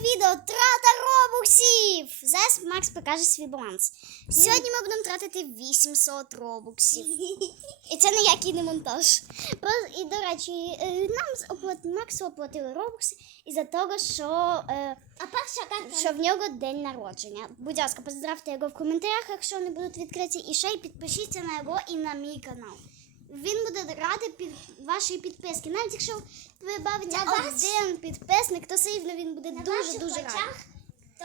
відео трата робуксів. Зараз Макс покаже свій баланс. Сьогодні ми будемо тратити 800 робуксів. І це ніякий не монтаж. Просто- І, до речі, е, нам оплат... Максу оплатили робукси із-за того, що, е, А перша що в нього день народження. Будь ласка, поздравте його в коментарях, якщо вони будуть відкриті. І ще й підпишіться на його і на мій канал. Він буде радий під вашої підписки. Навіть якщо ви бавите На один підписник, то все рівно він буде на дуже ваших дуже радий. то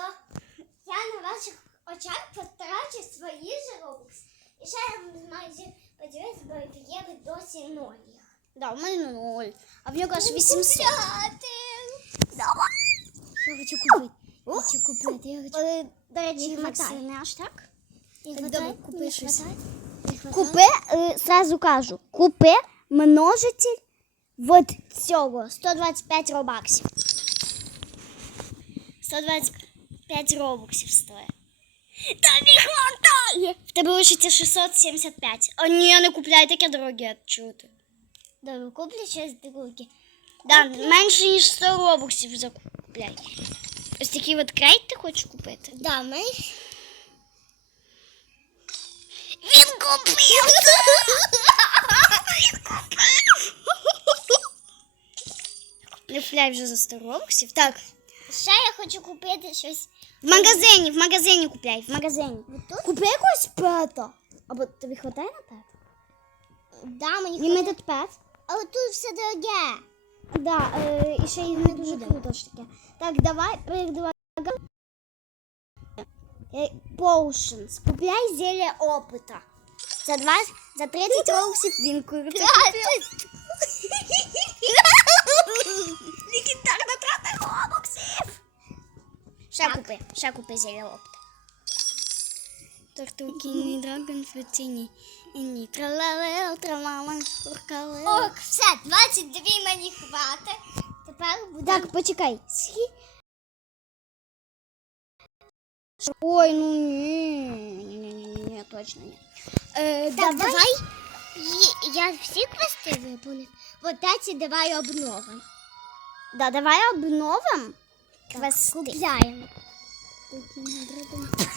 я на ваших очах потрачу свої ж робокси. І ще я майже подивитися, бо є досі ноль. Да, у мене ноль. А в нього аж 800. Давай. Я хочу купити. Хочу купити, я хочу. Е, До речі, Не не аж так. Добре, купи Не щось. хватає? Не хватає? Купи, е, сразу кажу, купи множитель от цього 125 робаксів. 125 робоксів стоїть. Тобі хватає! В тебе лишиться 675. О, ні, не купляй таке дороге, чути. Добре, куплю щось друге. Да, менше ніж 100 робоксів закупляй. Ось такий от крейт ти хочеш купити? Да, ми Він купив! Купляй вже за 100 робоксів. Так, ще я хочу купити щось. в магазині, в магазині купляй, в магазині. Тут? Купи якогось пета. Або тобі хватає на пет? Да, мені Лімітед хватить. пет? Але тут все дороге. Да, е, і ще й не дуже круто ж таке. Так, давай передавай. Potions. Купляй зелье опита. За 20, за 30 робоксів він. Легендарна трата робоксів. Ще купи, ще купи зелье опита. Тортуки, ні драгон, фрутіні, і ні тралалел, тралала, куркалел. Ок, все, 22 мені хватить. Тепер буде. Так, почекай. Схі... Ой, ну ні, точно ні. Е, Так, давай. давай. Є- Я всі квести виповнив. Вот эти давай обновимо. Да, давай обновимо квести. Купляємо.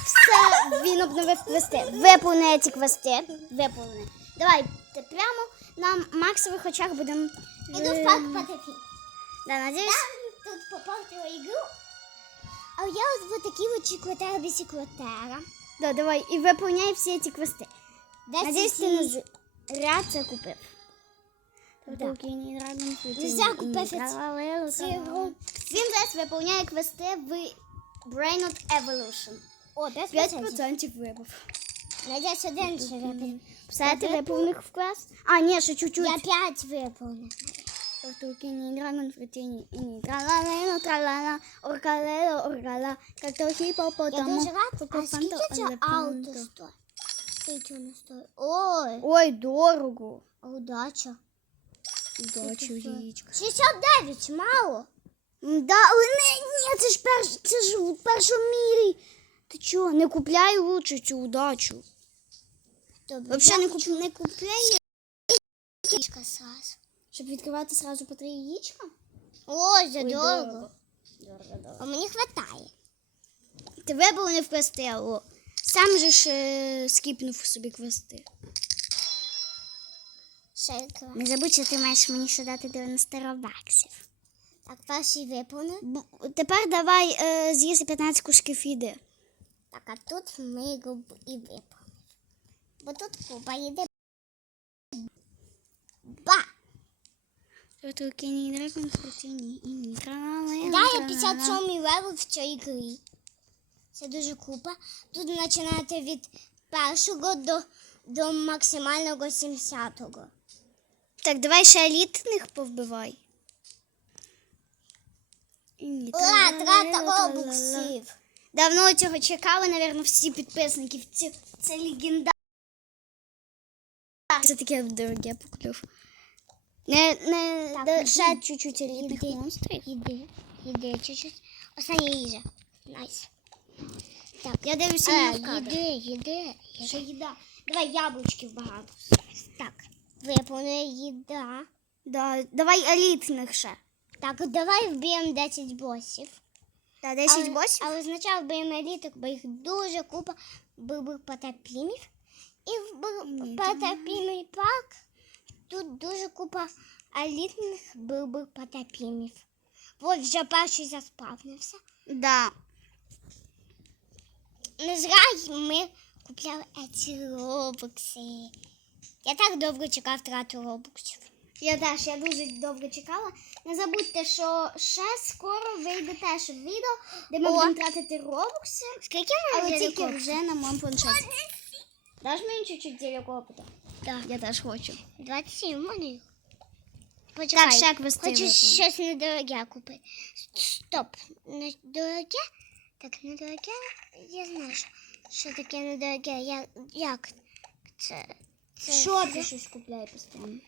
Все, він обновив квести. Виповни ці квести. Виповни. Давай, ти прямо на максових очах будемо. Іду в е, парк Патефі. Да, надіюсь. Я тут попортила ігру. А я ось вот такі от чіклотера бісіклотера. Да, давай, і виповняй всі ці квести. Надіюсь, ти не з... зря це купив. Да. Нельзя купити цього. Він зараз виповняє квести в Brainot Evolution. О, 5%. 5% вибув. Надіюсь, один ще виповнив. Все, ти виповнив квест? А, ні, ще чуть-чуть. Я 5 виповнив. Тортукіні, драгон, фрутіні, іні, тралалено, тралала, оркалело, оркала, картохи, Я попотамо, дуже рад. А скільки це ауто стоїть? Скільки воно стоїть? Ой, Ой, дорого. а удача. Удачі, стоїть? 69, мало. Да, але не, ні, це ж перш, це ж в першому мірі. Ти чого, не купляй лучше цю удачу. Добре, Вообще не, куп, не купляй, кішка сразу. Щоб відкривати сразу по три яєчка? Ой, за Ой, дорого. Дорого, дорого. А мені хватає. Ти виповнив квести, алло. Сам же ж е, скіпнув собі квести. Шейка. Не забудь, що ти маєш мені ще дати 90 робаксів. Так, перший виповнив. Тепер давай е, з'їси 15 кушків фіди. Так, а тут ми його б- і виповнив. Бо тут купа їде. Ба! Тортукіні, дракон, фрутіні, іні, тралале, Да, я тралала. 57 левел в цій грі. Це дуже купа. Тут починати від першого до, до максимального 70-го. Так, давай ще елітних повбивай. Ура, трата робуксів. Давно цього чекали, напевно, всі підписники. Це легенда. Це таке дороге поклюв. Не, не, Так, да, ще чуть-чуть елітних Іди. монстрів. Іди, іди чуть-чуть. Остання їжа. Найс. Так, Я дивлюся е, на кадр. Ще їда. Давай яблучків багато. Так, виповнює їда. Да, давай елітних ще. Так, давай вб'ємо 10 босів. Та 10 але, босів? але би їм еліток, бо їх дуже купа, був би потопімів. І в Ні, потопімий пак тут дуже купа елітних був би потопімів. От вже перший заспавнився. Да. Не зря ми купляли ці робокси. Я так довго чекав втрату робоксів. Я теж, я дуже довго чекала. Не забудьте, що ще скоро вийде теж відео, де ми О. будемо тратити робокси, Скільки ми але тільки вже на моєму планшеті. Даш мені чуть-чуть телекопиту? Так. Я теж хочу. 27 монет. Почекай. Так, квести Хочу виповнити. щось недороге купити. Стоп. Недороге? Так, недороге. Я знаю, що, що таке недороге. Я, як це? це ти щось купляє постійно?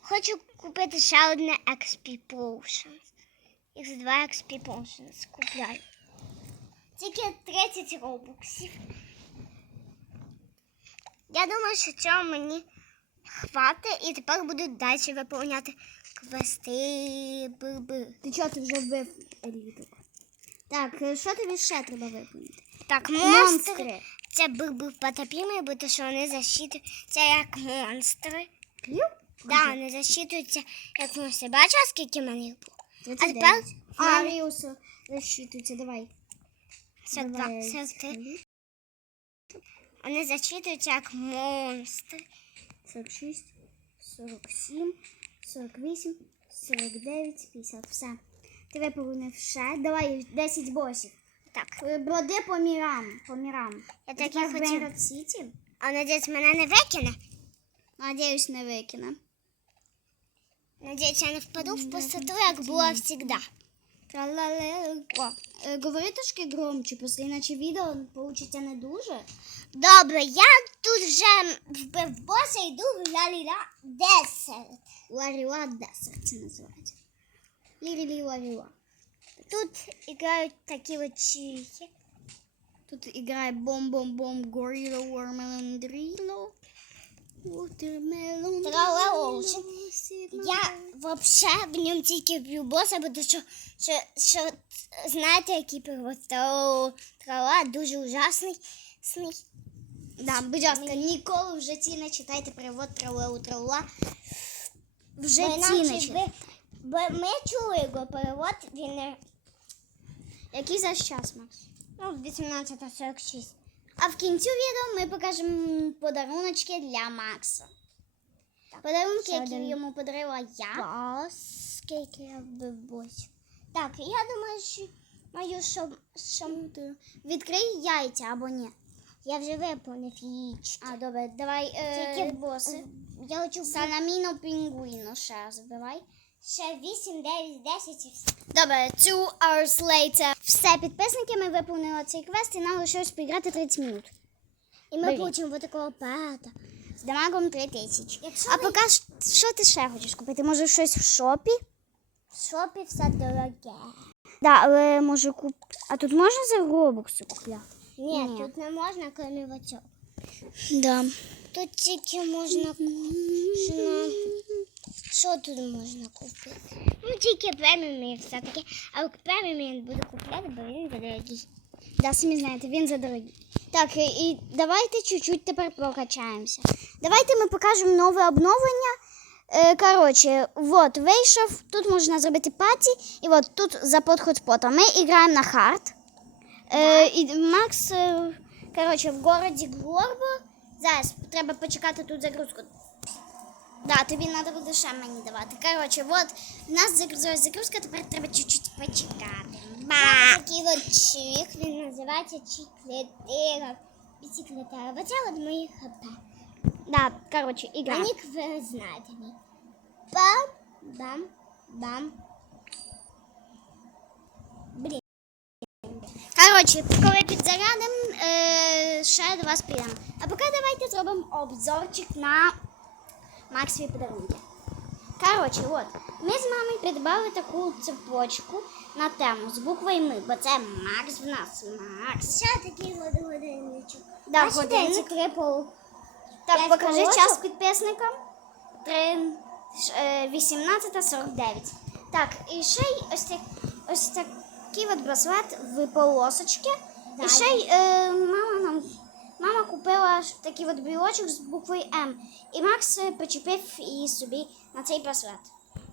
Хочу купити ще одне XP Potions. X2 XP Potions купляю. Тільки 30 робоксів. Я думаю, що цього мені хватить і тепер буду далі виповняти квести. Б -б. Ти чого ти вже вбив? Так, е, що тобі ще треба виповнити? Так, монстри. Це був потопімий, бо то що вони защитуються як монстри. Плів? Да, вони защитуються як монстри. Бачила, скільки мене їх було? А тепер Маріус защитується, давай. 42, 43. Вони зачитуються як монстри. 46, 47, 48, 49, 50. Все. Ти виповнив ще. Давай 10 босів. Так, Е, Броди по мірам. По мірам. я так і хотів. Сіті? А надіюсь, мене не викине. Надіюсь, не викине. Надіюсь, я не впаду в пустоту, як було завжди. О, е, говори трошки громче, просто іначе відео получиться не дуже. Добре, я тут вже вбив боса йду в лаліла десерт. Ларіла Десерт це називається. Лірілі Ларіла. Тут грають такі от чіки. Тут играет бом-бом-бом, горилла, вормелон, дрило. Тралело. Я взагалі в ньому тільки вб'ю боса, бо що, що, що знаєте, який перевод трала, дуже ужасний. Сний. Да, будь ласка, ніколи в житті не читайте перевод тралелу трала. В житті не читайте. Бо ми чули його перевод, він Який зараз час, Макс? ну, 1846. А в кінці відео ми покажемо подаруночки для Макса. Подарунки, які один. йому подарила я. Скільки я босів. Так, я думаю, що маю, що, що Відкрий яйця або ні. я вже виповнив яєчки. А, добре, давай е, Тільки боси. Я хочу Саламіно пінгуїно ще раз вбивай. Ще 8, 9, 10 і все. Добре, two hours later. Все, підписники, ми виповнили цей квест і нам лишилось поіграти 30 минут. І ми получимо вот такого пета. З дамагом 3000. Якщо А ви- поки що ти ще хочеш купити? Може щось в шопі? В шопі все дороге. Да, але може куп. А тут можна за робокси купляти? Ні, Ні. тут не можна, крім цього. Да. Тут тільки можна купити. Що тут можна купити? Ну, тільки преміум все таке. А преміум я не буду купляти, бо він дорогий. Да, самі знаєте, він задорогий. Так, і, давайте чуть-чуть тепер прокачаємося. Давайте ми покажемо нове обновлення. Е, коротше, от вийшов, тут можна зробити паті, і от тут за подхотспотом. Ми граємо на хард. Е, і Макс, е, коротше, в городі Глорбо. Зараз треба почекати тут загрузку. Да, тобі треба буде ще мені давати. Коротше, от в нас загрузилась загрузка, тепер треба чуть-чуть почекати. Ба! Такий от чик, він називається чіклетера. Біціклетера. Оце от мої хп. Да, коротше, ігра. нік ви знаєте. Бам, бам, бам. Коротше, коли підзарядим, е, ще до вас підемо. А поки давайте зробимо обзорчик на Максові подарунки. Коротше, от, ми з мамою придбали таку цепочку на тему з буквою ми, бо це Макс в нас. Макс. Ще такий от годинничок. Да, Бачите, годинник. ці крипов? Так, П'ять покажи час підписникам. Три- ш- е, 18.49. Так, і ще й ось, так, ось так, такий от браслет в полосочки. Да. І ще й е, мама нам мама купила такий от брілочок з буквою М. І Макс е, почепив її собі на цей браслет.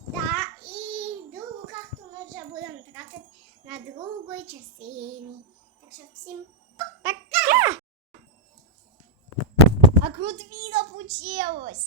Да, і другу карту ми вже будемо тратити на другій частині. Так що всім пока! А круто відео получилось!